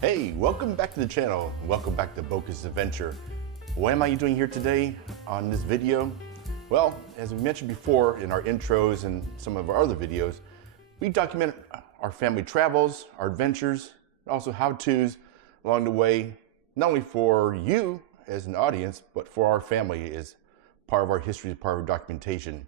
Hey, welcome back to the channel. Welcome back to Boca's Adventure. What am I doing here today on this video? Well, as we mentioned before in our intros and some of our other videos, we document our family travels, our adventures, also how-tos along the way, not only for you as an audience, but for our family as part of our history, as part of our documentation.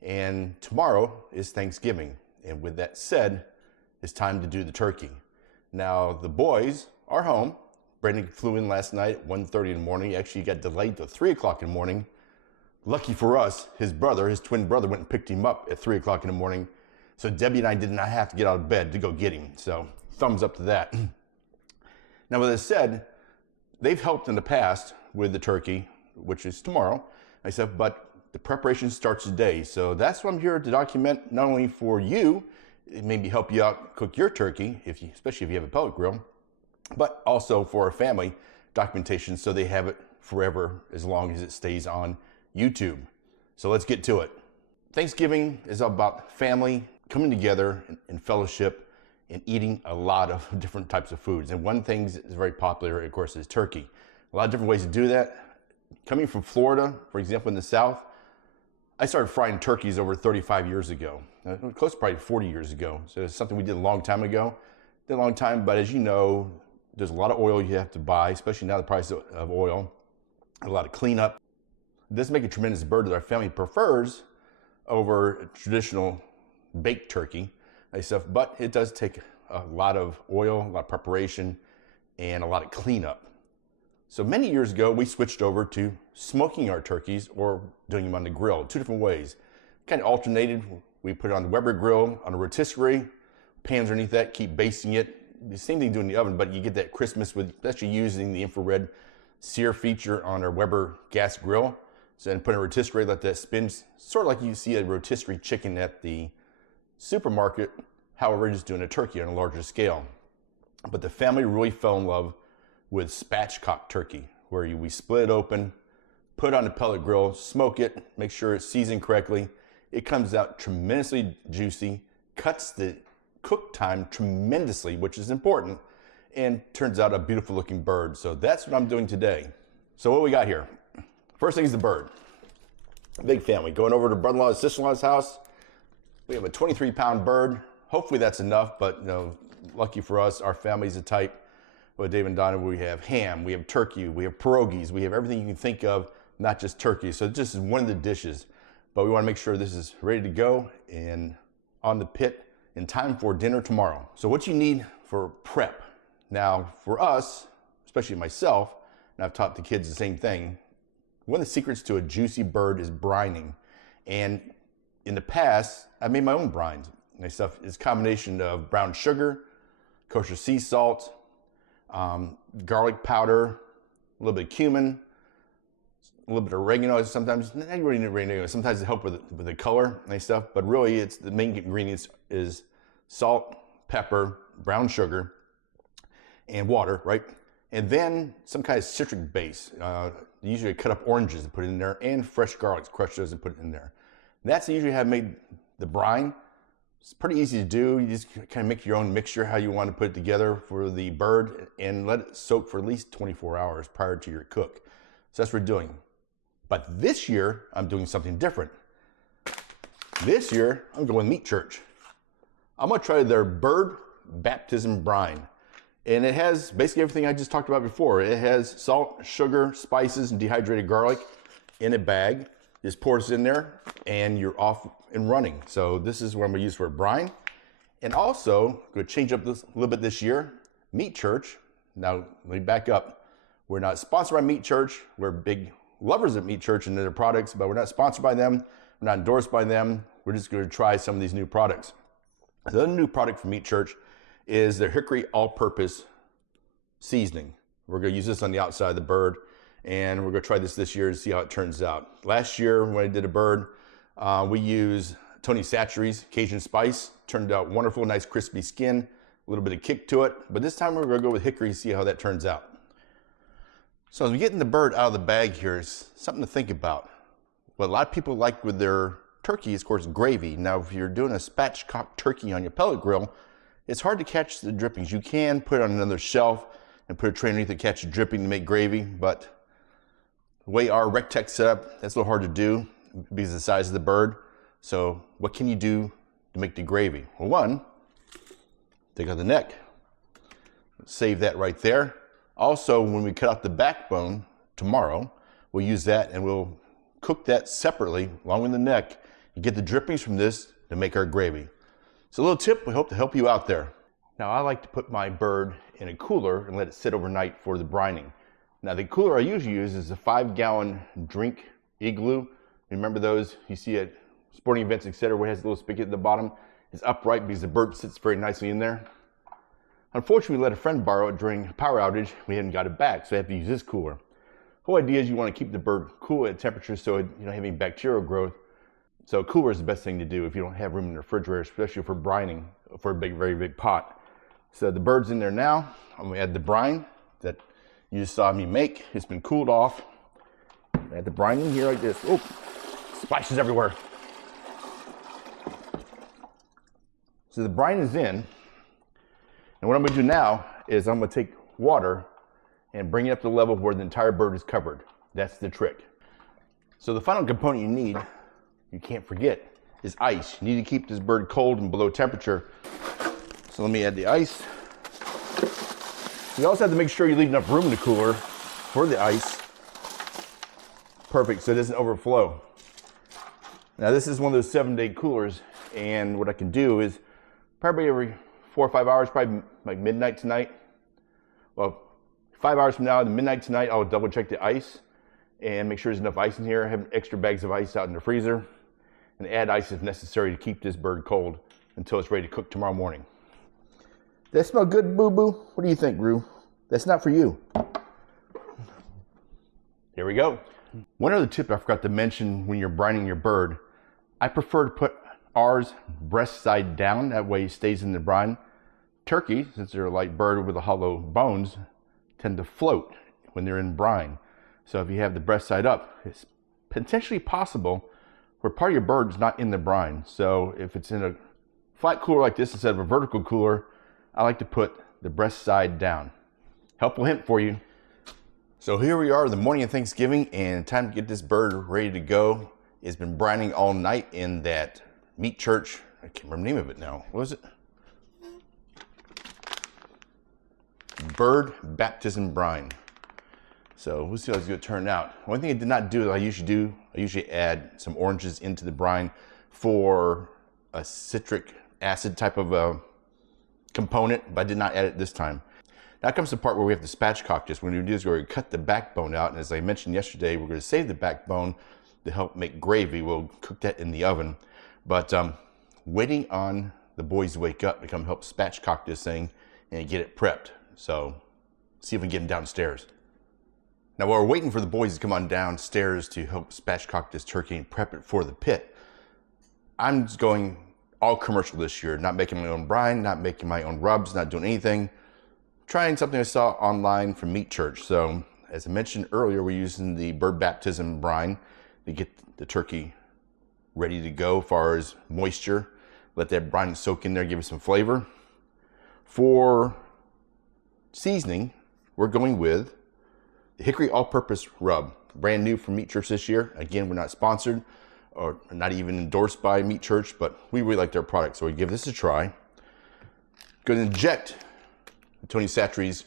And tomorrow is Thanksgiving. And with that said, it's time to do the turkey. Now, the boys are home. Brandon flew in last night at 1:30 in the morning. He actually got delayed to 3 o'clock in the morning. Lucky for us, his twin brother, went and picked him up at 3 o'clock in the morning. So Debbie and I did not have to get out of bed to go get him. So thumbs up to that. Now, with that said, they've helped in the past with the turkey, which is tomorrow, but the preparation starts today. So that's what I'm here to document, not only for you, it maybe help you out cook your turkey, especially if you have a pellet grill, but also for our family documentation so they have it forever as long as it stays on YouTube. So let's get to it. Thanksgiving is about family coming together in fellowship and eating a lot of different types of foods. And one thing that's very popular, of course, is turkey. A lot of different ways to do that. Coming from Florida, for example, in the South, I started frying turkeys over 35 years ago, close to probably 40 years ago. So it's something we did a long time ago. Did a long time, but as you know, there's a lot of oil you have to buy, especially now the price of oil, a lot of cleanup. It does make a tremendous bird that our family prefers over a traditional baked turkey and stuff, but it does take a lot of oil, a lot of preparation, and a lot of cleanup. So many years ago, we switched over to smoking our turkeys or doing them on the grill, two different ways. Kind of alternated. We put it on the Weber grill, on a rotisserie, pans underneath that, keep basting it. The same thing doing in the oven, but you get that crispness with especially using the infrared sear feature on our Weber gas grill. So then put in a rotisserie, let that spin, sort of like you see a rotisserie chicken at the supermarket. However, just doing a turkey on a larger scale. But the family really fell in love with Spatchcock Turkey, where we split it open, put it on the pellet grill, smoke it, make sure it's seasoned correctly. It comes out tremendously juicy, cuts the cook time tremendously, which is important, and turns out a beautiful looking bird. So that's what I'm doing today. So what we got here? First thing is the bird. Big family. Going over to brother-in-law's, sister-in-law's house. We have a 23-pound bird. Hopefully that's enough, but you know, lucky for us, our family's a type. With Dave and Donna, we have ham, we have turkey, we have pierogies, we have everything you can think of, not just turkey. So this is one of the dishes, but we want to make sure this is ready to go and on the pit in time for dinner tomorrow. So what you need for prep. Now for us, especially myself, and I've taught the kids the same thing, one of the secrets to a juicy bird is brining. And in the past, I made my own brines. My stuff is a combination of brown sugar, kosher sea salt, garlic powder, a little bit of cumin, a little bit of oregano. Sometimes, not really need oregano. Sometimes it helps with the color and stuff, but really it's the main ingredients is salt, pepper, brown sugar, and water, right? And then some kind of citric base. Usually I cut up oranges and put it in there, and fresh garlics, crush those and put it in there. That's usually how I made the brine. It's pretty easy to do. You just kind of make your own mixture, how you want to put it together for the bird, and let it soak for at least 24 hours prior to your cook. So that's what we're doing. But this year, I'm doing something different. This year, I'm going meat church. I'm gonna try their bird baptism brine. And it has basically everything I just talked about before. It has salt, sugar, spices, and dehydrated garlic in a bag. Just pour this in there, and you're off and running. So this is what I'm gonna use for a brine. And also, I'm gonna change up this a little bit this year. Meat Church, now let me back up. We're not sponsored by Meat Church. We're big lovers of Meat Church and their products, but we're not sponsored by them. We're not endorsed by them. We're just gonna try some of these new products. The other new product from Meat Church is their hickory all-purpose seasoning. We're gonna use this on the outside of the bird, and we're gonna try this year to see how it turns out. Last year when I did a bird, we used Tony Chachere's Cajun spice. Turned out wonderful, nice crispy skin, a little bit of kick to it. But this time we're gonna go with hickory, see how that turns out. So as we get the bird out of the bag here, it's something to think about. What a lot of people like with their turkey is, of course, gravy. Now, if you're doing a spatchcock turkey on your pellet grill, It's hard to catch the drippings. You can put it on another shelf and put a tray underneath to catch the dripping to make gravy, but the way our Rectex set up, that's a little hard to do because of the size of the bird. So what can you do to make the gravy? Well, one, take out the neck. Save that right there. Also, when we cut out the backbone tomorrow, we'll use that and we'll cook that separately along with the neck and get the drippings from this to make our gravy. So a little tip, we hope to help you out there. Now I like to put my bird in a cooler and let it sit overnight for the brining. Now the cooler I usually use is a 5-gallon drink igloo. Remember those you see at sporting events, etc., where it has a little spigot at the bottom? It's upright because the bird sits very nicely in there. Unfortunately, we let a friend borrow it during a power outage. We hadn't got it back, so I have to use this cooler. The whole idea is you want to keep the bird cool at temperature so you don't have any bacterial growth. So a cooler is the best thing to do if you don't have room in the refrigerator, especially for brining for a very big pot. So the bird's in there now. I'm going to add the brine that you just saw me make. It's been cooled off. Add the brine in here like this. Oh, splashes everywhere. So the brine is in. And what I'm going to do now is I'm going to take water and bring it up to the level where the entire bird is covered. That's the trick. So the final component you need, you can't forget, is ice. You need to keep this bird cold and below temperature. So let me add the ice. You also have to make sure you leave enough room in the cooler for the ice. Perfect, so it doesn't overflow. Now this is one of those 7-day coolers, and what I can do is probably every 4 or 5 hours, probably like midnight tonight. Well, 5 hours from now, the midnight tonight, I'll double check the ice and make sure there's enough ice in here. I have extra bags of ice out in the freezer, and add ice if necessary to keep this bird cold until it's ready to cook tomorrow morning. That smell good, boo-boo? What do you think, Rue? That's not for you. There we go. One other tip I forgot to mention when you're brining your bird, I prefer to put ours breast side down. That way it stays in the brine. Turkey, since they're a light bird with the hollow bones, tend to float when they're in brine. So if you have the breast side up, it's potentially possible where part of your bird is not in the brine. So if it's in a flat cooler like this instead of a vertical cooler, I like to put the breast side down. Helpful hint for you. So here we are, the morning of Thanksgiving, and time to get this bird ready to go. It's been brining all night in that meat church. I can't remember the name of it now. What was it? Bird baptism brine. So we'll see how it's going to turn out. One thing I did not do that I usually add some oranges into the brine for a citric acid type of a component, but I did not add it this time. Now comes the part where we have to spatchcock this. What we're going to do is we're going to cut the backbone out, and as I mentioned yesterday, we're going to save the backbone to help make gravy. We'll cook that in the oven. But waiting on the boys to wake up to come help spatchcock this thing and get it prepped. So see if we can get them downstairs. Now while we're waiting for the boys to come on downstairs to help spatchcock this turkey and prep it for the pit, I'm just going all commercial this year, not making my own brine, not making my own rubs, not doing anything. Trying something I saw online from Meat Church. So as I mentioned earlier, we're using the bird baptism brine to get the turkey ready to go as far as moisture. Let that brine soak in there, give it some flavor. For seasoning, we're going with the hickory all-purpose rub, brand new from Meat Church this year. Again, we're not sponsored or not even endorsed by Meat Church, but we really like their product, so we give this a try. Going to inject Tony Satri's,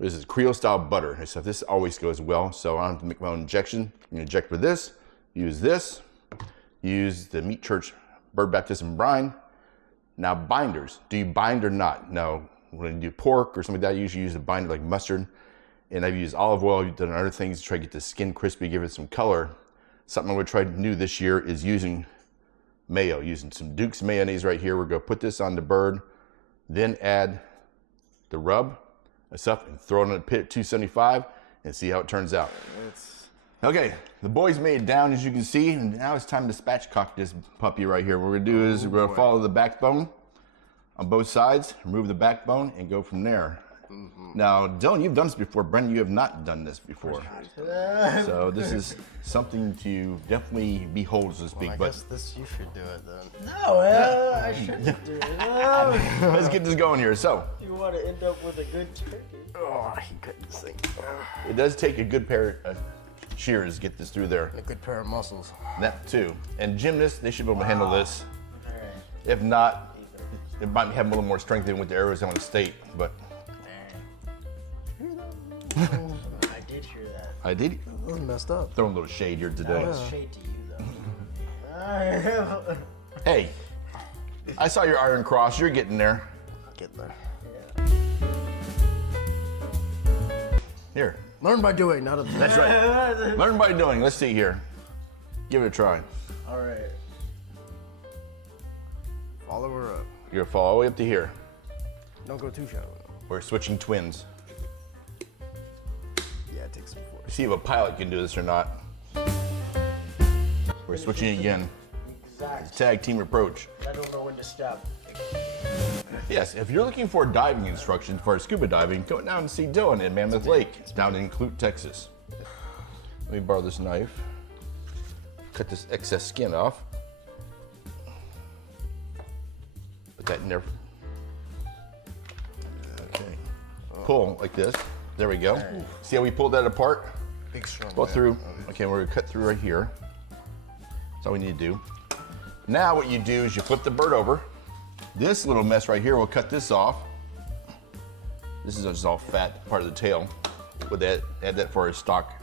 this is Creole style butter. And so this always goes well, so I don't have to make my own injection. I'm gonna inject with this, use the Meat Church bird baptism brine. Now binders, do you bind or not? No, when you do pork or something like that, I usually use a binder like mustard. And I've used olive oil, I've done other things to try to get the skin crispy, give it some color. Something I'm gonna try new this year is using mayo, using some Duke's mayonnaise right here. We're gonna put this on the bird, then add the rub, and stuff, and throw it in the pit at 275 and see how it turns out. Okay, the boys made it down as you can see, and now it's time to spatchcock this puppy right here. What we're gonna do is we're gonna follow the backbone on both sides, remove the backbone, and go from there. Now, Dylan, you've done this before. Brendan, you have not done this before. So this is something to definitely behold, so to speak. Well, I guess you should do it then. No, I shouldn't do it. Let's get this going here. So, You want to end up with a good turkey. Oh, he couldn't sing. it does take a good pair of shears to get this through there. A good pair of muscles. That too. And gymnasts, they should be able to handle this. All right. If not, it might have a little more strength than with the Arizona State, but I did hear that. I did That was messed up. throw a little shade here today. That was shade to you, though. Hey, I saw your iron cross. You're getting there. Get there. Here. Learn by doing, not observing. That's right. Learn by doing. Let's see here. Give it a try. All right. Follow her up. You're gonna fall all the way up to here. Don't go too shallow. We're switching twins. Yeah, it takes some force. See if a pilot can do this or not. We're switching again. Exact. Tag team approach. I don't know when to stop. Yes, if you're looking for diving instructions for scuba diving, go down and see Dylan at Mammoth Lake. It's down in Clute, Texas. Let me borrow this knife. Cut this excess skin off. Put that in there. Okay. Pull like this. There we go. See how we pulled that apart? Big strong. Go through. Okay, we're gonna cut through right here. That's all we need to do. Now what you do is you flip the bird over. This little mess right here, we'll cut this off. This is just all fat part of the tail. With that, add that for our stock.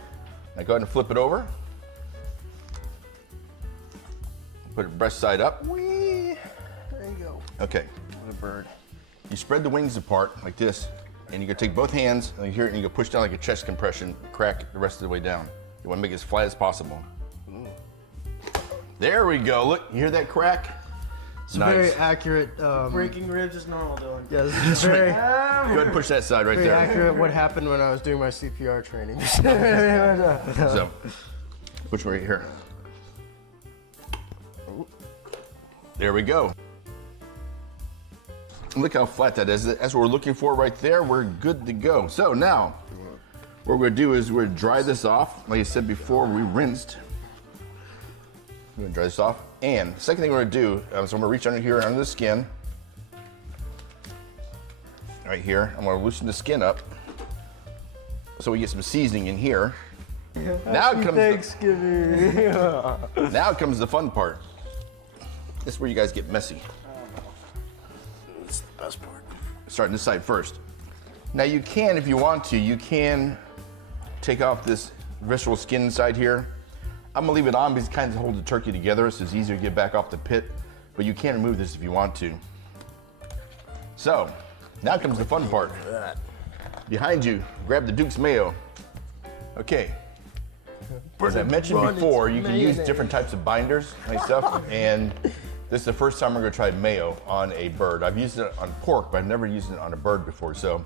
Now go ahead and flip it over. Put it breast side up. Whee! There you go. Okay. What a bird. You spread the wings apart like this, and you're gonna take both hands and here, and you go push down like a chest compression, crack the rest of the way down. You wanna make it as flat as possible. There we go. Look, you hear that crack? It's very accurate. Breaking ribs is normal, Dylan. Yeah, this is very, Go ahead and push that side right very there. accurate what happened when I was doing my CPR training. So, push right here. There we go. Look how flat that is. That's what we're looking for right there. We're good to go. So now, what we're gonna do is we're gonna dry this off. Like I said before, we rinsed. We're gonna dry this off. And second thing we're gonna do, so I'm gonna reach under here, under the skin. Right here, I'm gonna loosen the skin up so we get some seasoning in here. Now comes Thanksgiving. now comes the fun part. This is where you guys get messy. It's the best part. Starting this side first. Now you can, if you want to, you can take off this visceral skin inside here. I'm gonna leave it on because it kind of holds the turkey together, so it's easier to get back off the pit, but you can remove this if you want to. So, now comes the fun part. Behind you, grab the Duke's mayo. Okay. As I mentioned before, you can use different types of binders and stuff, and this is the first time we're gonna try mayo on a bird. I've used it on pork, but I've never used it on a bird before, so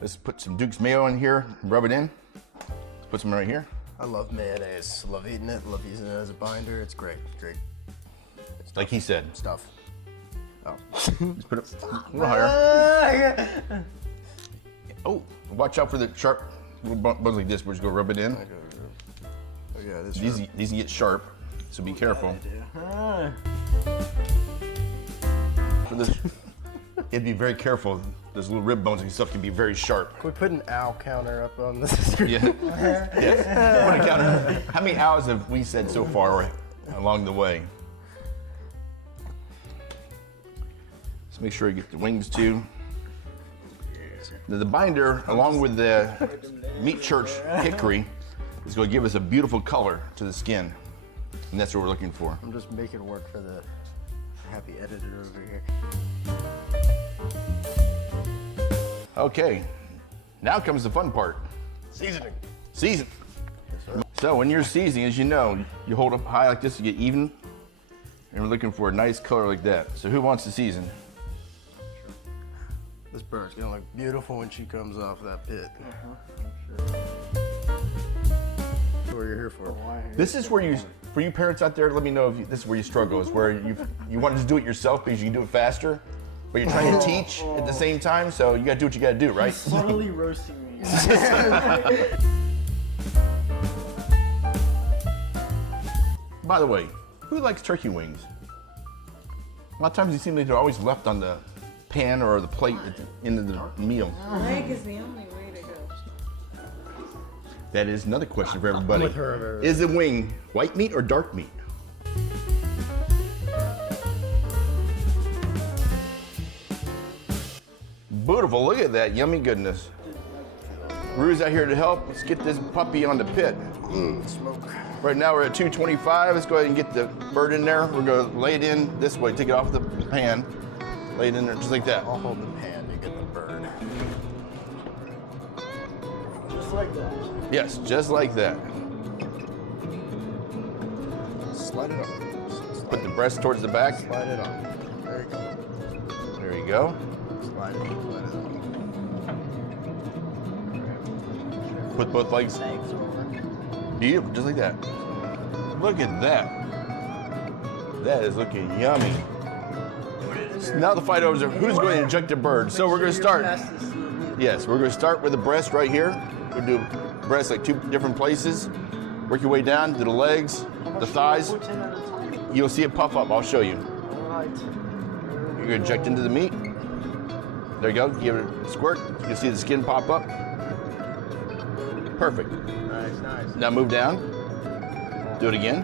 let's put some Duke's mayo in here, rub it in. Let's put some right here. I love mayonnaise. Love eating it. Love using it as a binder. It's great. Great Like he said. stuff. Oh. Just put it a little higher. Oh, watch out for the sharp little buns like this. We're just gonna rub it in. Oh yeah, this. These can get sharp, so be careful. For this, it'd be very careful. Those little rib bones and stuff can be very sharp. Can we put an owl counter up on this screen? Yeah. Yes. Put a counter. How many hours have we said so far along the way? Let's make sure you get the wings too. The binder, along with the Meat Church hickory, is going to give us a beautiful color to the skin, and that's what we're looking for. I'm just making work for the happy editor over here. Okay, now comes the fun part. Seasoning. Season. So when you're seasoning, as you know, you hold up high like this to get even, and we're looking for a nice color like that. So who wants to season? This bird's gonna look beautiful when she comes off that pit. That's what you're here for. This is where for you parents out there, let me know if this is where you struggle, is where you want to just do it yourself because you can do it faster. but you're trying to teach at the same time, so you gotta do what you gotta do, right? Subtly roasting me. By the way, who likes turkey wings? A lot of times you seem like they're always left on the pan or the plate at the end of the meal. Leg is the only way to go. That is another question for everybody. with her. Is the wing white meat or dark meat? Beautiful, look at that yummy goodness. Rue's out here to help. Let's get this puppy on the pit. Smoke. Right now we're at 225. Let's go ahead and get the bird in there. We're gonna lay it in this way, take it off the pan, lay it in there just like that. I'll hold the pan to get the bird. Just like that. Yes, just like that. Slide it on. Put the breast towards the back. Slide it on. There you go. There you go. Slide it on. Put both legs. Thanks, over. Beautiful, just like that. Look at that. That is looking yummy. So now the fight over is who's going to inject the bird. So we're going to start. Yes, we're going to start with the breast right here. We'll do breast like 2 different places. Work your way down to the legs, the thighs. You'll see it puff up. I'll show you. Alright. You're going to inject into the meat. There you go. Give it a squirt. You'll see the skin pop up. Perfect. Nice, nice. Now move down. Do it again.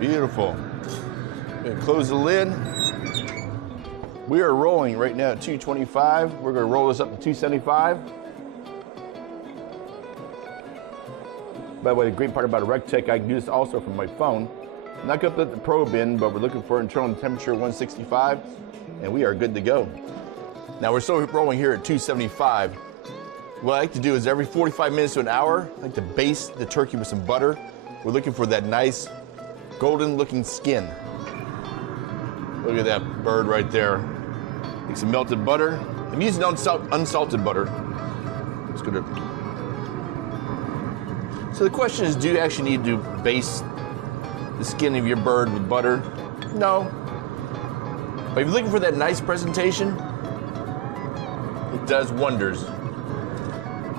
Beautiful. Gonna close the lid. We are rolling right now at 225. We're gonna roll this up to 275. By the way, the great part about a RecTech, I can do this also from my phone. I'm not gonna put the probe in, but we're looking for internal temperature 165, and we are good to go. Now we're still rolling here at 275. What I like to do is every 45 minutes to an hour, I like to baste the turkey with some butter. We're looking for that nice golden looking skin. Look at that bird right there. Take some melted butter. I'm using unsalted butter. It's gonna. So the question is, do you actually need to baste the skin of your bird with butter? No. But if you're looking for that nice presentation, it does wonders.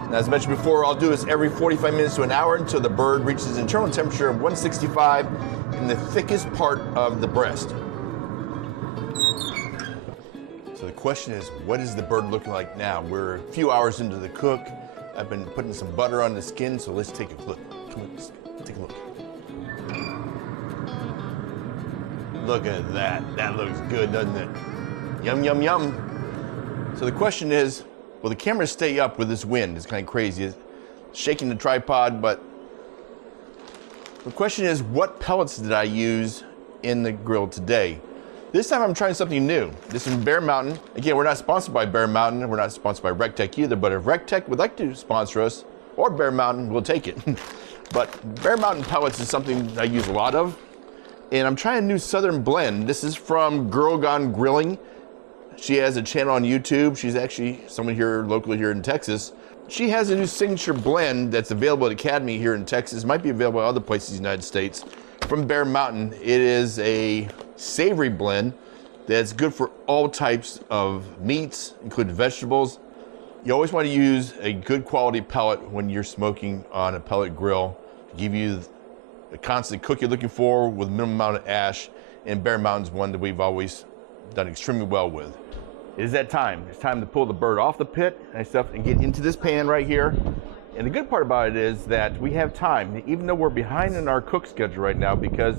Now, as mentioned before, I'll do this every 45 minutes to an hour until the bird reaches internal temperature of 165 in the thickest part of the breast. So the question is, what is the bird looking like now? We're a few hours into the cook. I've been putting some butter on the skin, so let's take a look. Come on, let's take a look. Look at that. That looks good, doesn't it? Yum, yum, yum. So the question is, will the camera stay up with this wind? It's kind of crazy. It's shaking the tripod, but the question is, what pellets did I use in the grill today? This time I'm trying something new. This is Bear Mountain. Again, we're not sponsored by Bear Mountain. We're not sponsored by RecTech either, but if RecTech would like to sponsor us, or Bear Mountain, we'll take it. But Bear Mountain pellets is something I use a lot of. And I'm trying a new Southern blend. This is from Girl Gone Grilling. She has a channel on YouTube. She's actually someone here locally here in Texas. She has a new signature blend that's available at Academy here in Texas. Might be available at other places in the United States. From Bear Mountain, it is a savory blend that's good for all types of meats, including vegetables. You always want to use a good quality pellet when you're smoking on a pellet grill to give you the constant cook you're looking for with minimum amount of ash, and Bear Mountain's one that we've always done extremely well with. It is that time. It's time to pull the bird off the pit and stuff and get into this pan right here. And the good part about it is that we have time, even though we're behind in our cook schedule right now, because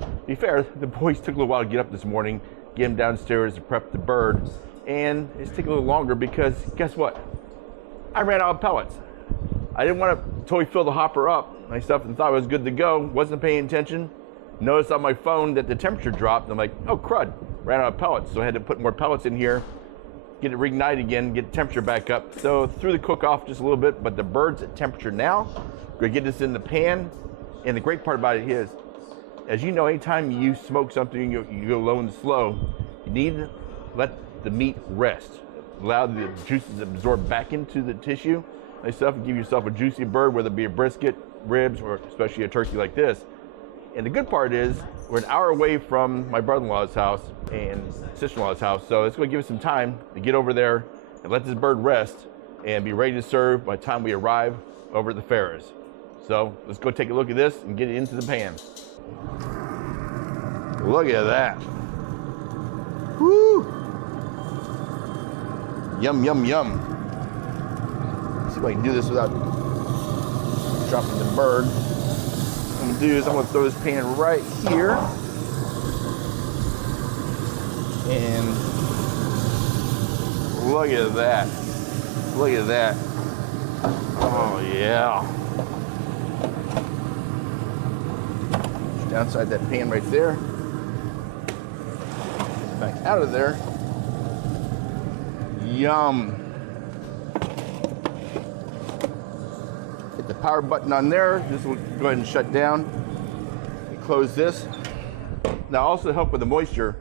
to be fair, the boys took a little while to get up this morning, get them downstairs to prep the bird, and it's taking a little longer because guess what? I ran out of pellets. I didn't want to totally fill the hopper up and stuff and thought I was good to go, wasn't paying attention. Noticed on my phone that the temperature dropped. I'm like, oh crud, ran out of pellets. So I had to put more pellets in here, get it reignited again, get the temperature back up. So threw the cook off just a little bit, but the bird's at temperature now. We're gonna get this in the pan. And the great part about it is, as you know, anytime you smoke something, you go low and slow, you need to let the meat rest. Allow the juices to absorb back into the tissue and stuff, and give yourself a juicy bird, whether it be a brisket, ribs, or especially a turkey like this. And the good part is we're an hour away from my brother-in-law's house and sister-in-law's house, so it's going to give us some time to get over there and let this bird rest and be ready to serve by the time we arrive over at the Ferris. So let's go take a look at this and get it into the pan. Look at that. Woo! Yum, yum, yum. Let's see if I can do this without dropping the bird. What I'm gonna do is I'm gonna throw this pan right here. And look at that. Look at that. Oh yeah. Downside that pan right there. Back out of there. Yum. Hit the power button on there. This will go ahead and shut down. And close this. Now, also to help with the moisture,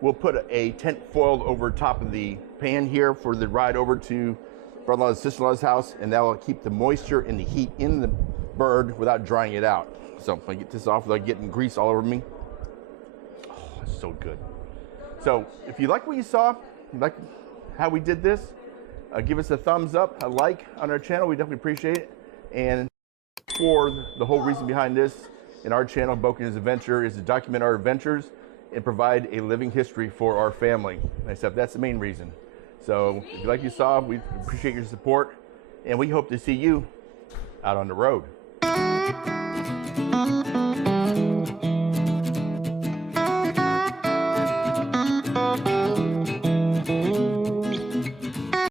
we'll put a tent foil over top of the pan here for the ride over to brother-in-law's sister-in-law's house, and that will keep the moisture and the heat in the bird without drying it out. So if I get this off without getting grease all over me. Oh, it's so good. So if you like what you saw, you like how we did this, give us a thumbs up, a like on our channel. We definitely appreciate it. And for the whole reason behind this in our channel, Boken's Adventure, is to document our adventures and provide a living history for our family. Except that's the main reason. So if you like what you saw, we appreciate your support, and we hope to see you out on the road.